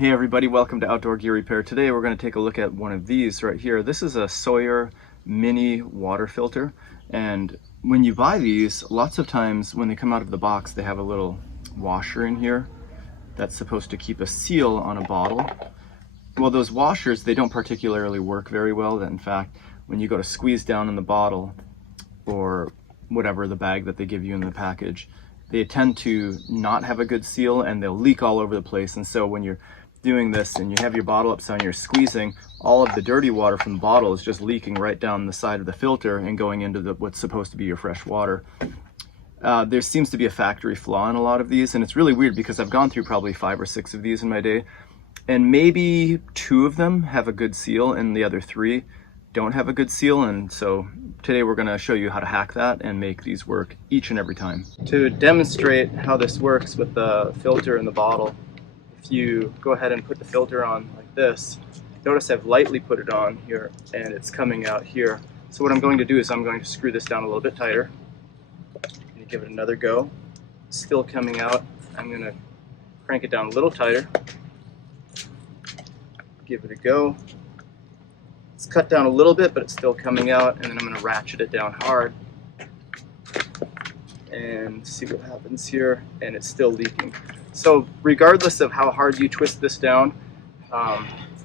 Hey everybody, welcome to Outdoor Gear Repair. Today we're going to take a look at one of these right here. This is a Sawyer mini water filter, and when you buy these, lots of times when they come out of the box they have a little washer in here that's supposed to keep a seal on a bottle. Well, those washers, they don't particularly work very well. In fact, when you go to squeeze down in the bottle or whatever the bag that they give you in the package, they tend to not have a good seal and they'll leak all over the place. And so when you're doing this and you have your bottle upside and you're squeezing, all of the dirty water from the bottle is just leaking right down the side of the filter and going into what's supposed to be your fresh water. There seems to be a factory flaw in a lot of these, and it's really weird because I've gone through probably 5 or 6 of these in my day, and maybe 2 of them have a good seal and the other 3 don't have a good seal. And so today we're going to show you how to hack that and make these work each and every time. To demonstrate how this works with the filter in the bottle, if you go ahead and put the filter on like this, notice I've lightly put it on here and it's coming out here. So what I'm going to do is I'm going to screw this down a little bit tighter and give it another go. Still coming out. I'm going to crank it down a little tighter, give it a go. It's cut down a little bit, but it's still coming out, and then I'm going to ratchet it down hard and see what happens here, and it's still leaking. So regardless of how hard you twist this down,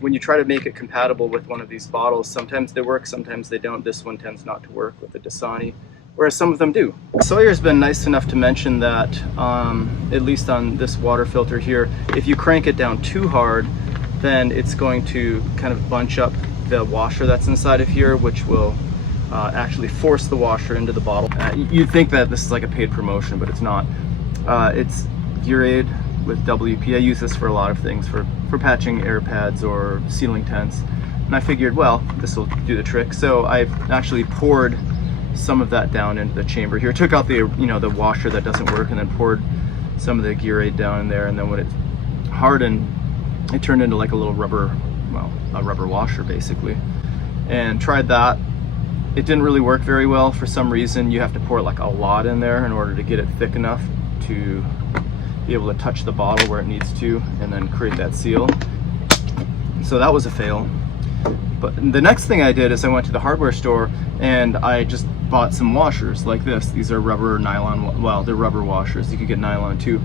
when you try to make it compatible with one of these bottles, sometimes they work, sometimes they don't. This one tends not to work with the Dasani, whereas some of them do. Sawyer's been nice enough to mention that, at least on this water filter here, if you crank it down too hard, then it's going to kind of bunch up the washer that's inside of here, which will actually force the washer into the bottle. You'd think that this is like a paid promotion, but it's not. It's Gear Aid with WP. I use this for a lot of things, for patching air pads or sealing tents. And I figured, well, this will do the trick. So I've actually poured some of that down into the chamber here. Took out the the washer that doesn't work, and then poured some of the Gear Aid down in there. And then when it hardened, it turned into like a little rubber, well, a rubber washer basically. And tried that. It didn't really work very well. For some reason, you have to pour like a lot in there in order to get it thick enough to be able to touch the bottle where it needs to and then create that seal. So that was a fail. But the next thing I did is I went to the hardware store and I just bought some washers like this. These are rubber nylon, well, they're rubber washers. You could get nylon too.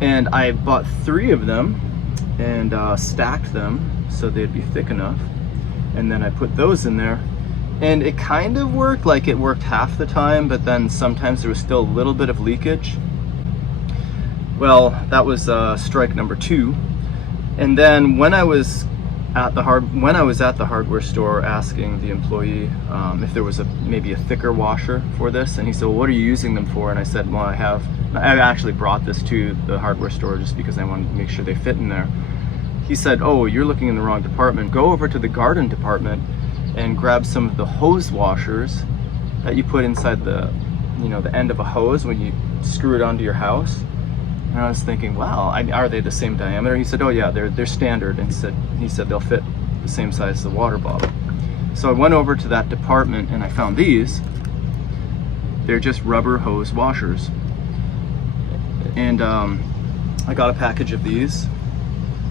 And I bought 3 of them and stacked them so they'd be thick enough. And then I put those in there. And it kind of worked, like it worked half the time, but then sometimes there was still a little bit of leakage. Well, that was strike number 2. And then when I was at the hardware store asking the employee if there was maybe a thicker washer for this, and he said, well, what are you using them for? And I said, well, I actually brought this to the hardware store just because I wanted to make sure they fit in there. He said, oh, you're looking in the wrong department. Go over to the garden department and grab some of the hose washers that you put inside the the end of a hose when you screw it onto your house. And I was thinking, wow, are they the same diameter? He said, oh yeah, they're standard. And he said they'll fit the same size as the water bottle. So I went over to that department and I found these. They're just rubber hose washers. And I got a package of these.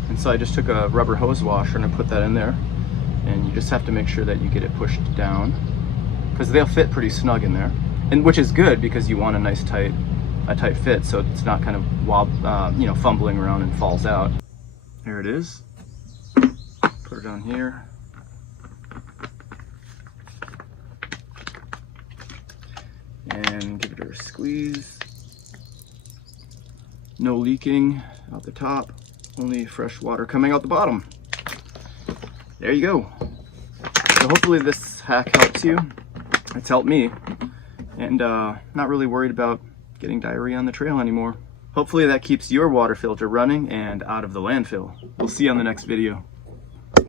And so I just took a rubber hose washer and I put that in there. And you just have to make sure that you get it pushed down, because they'll fit pretty snug in there. And which is good because you want a nice tight fit, so it's not kind of fumbling around and falls out. There it is. Put it on here. And give it a squeeze. No leaking out the top, only fresh water coming out the bottom. There you go. So hopefully this hack helps you. It's helped me. And not really worried about getting diarrhea on the trail anymore. Hopefully that keeps your water filter running and out of the landfill. We'll see you on the next video.